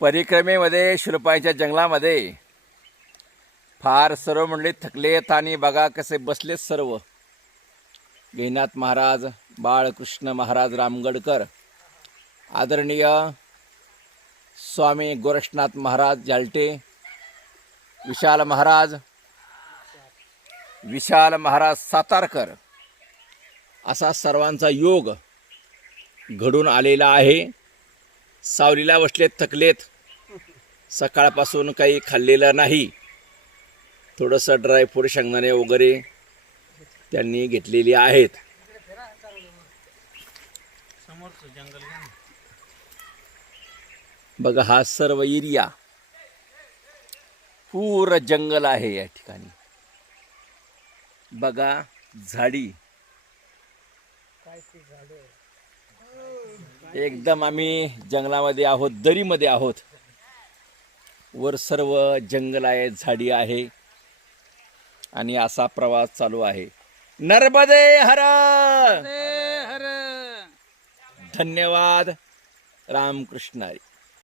परिक्रमेमध्ये शिरपाईच्या जंगलामध्ये. फार सर्व म्हणले थकलेत आणि बघा कसे बसलेत सर्व. गेनाथ महाराज बाळकृष्ण महाराज रामगडकर. आदरणीय स्वामी गोरक्षनाथ महाराज जालटे. विशाल महाराज. विशाल महाराज सातारकर. असा सर्वांचा योग घडून आलेला आहे. सावलीला बसलेत थकलेत. सकाळपासून काही खाल्लेलं नाही. थोडंसं ड्रायफ्रूट शेंगदाणे वगैरे त्यांनी घेतलेली आहेत. बघा हा सर्व एरिया पूर जंगल आहे या ठिकाणी. बघा झाडी? एकदम आम्ही जंगलामध्ये आहोत दरीमध्ये आहोत. वर सर्व जंगल आहे झाडी आहे. आणि असा प्रवास चालू आहे. नर्मदे हर! धन्यवाद. रामकृष्ण हरी.